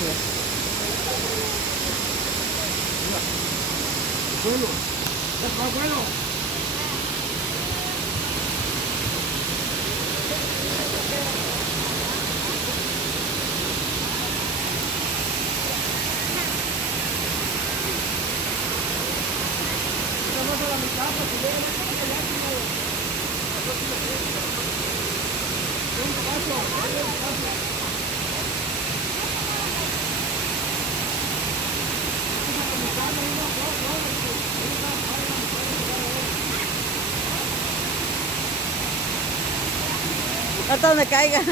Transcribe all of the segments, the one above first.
here. Bueno, está bueno. Vamos a la mitad porque luego no estamos allá como... Hasta donde caiga.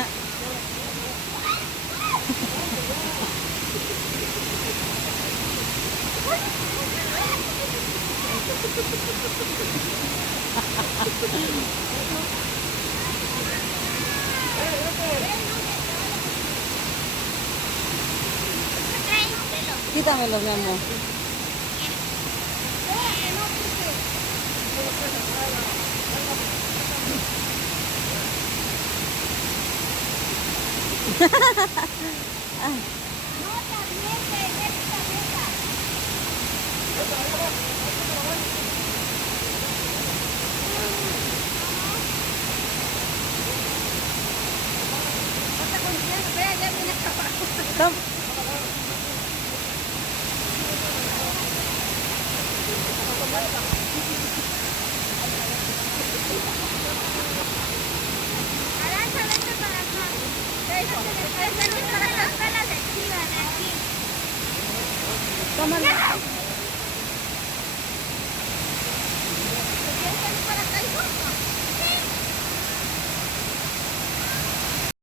Quítamelo, mi amor. Tom. Aranza, vente para acá. Vente para acá, la de aquí, Tómalo.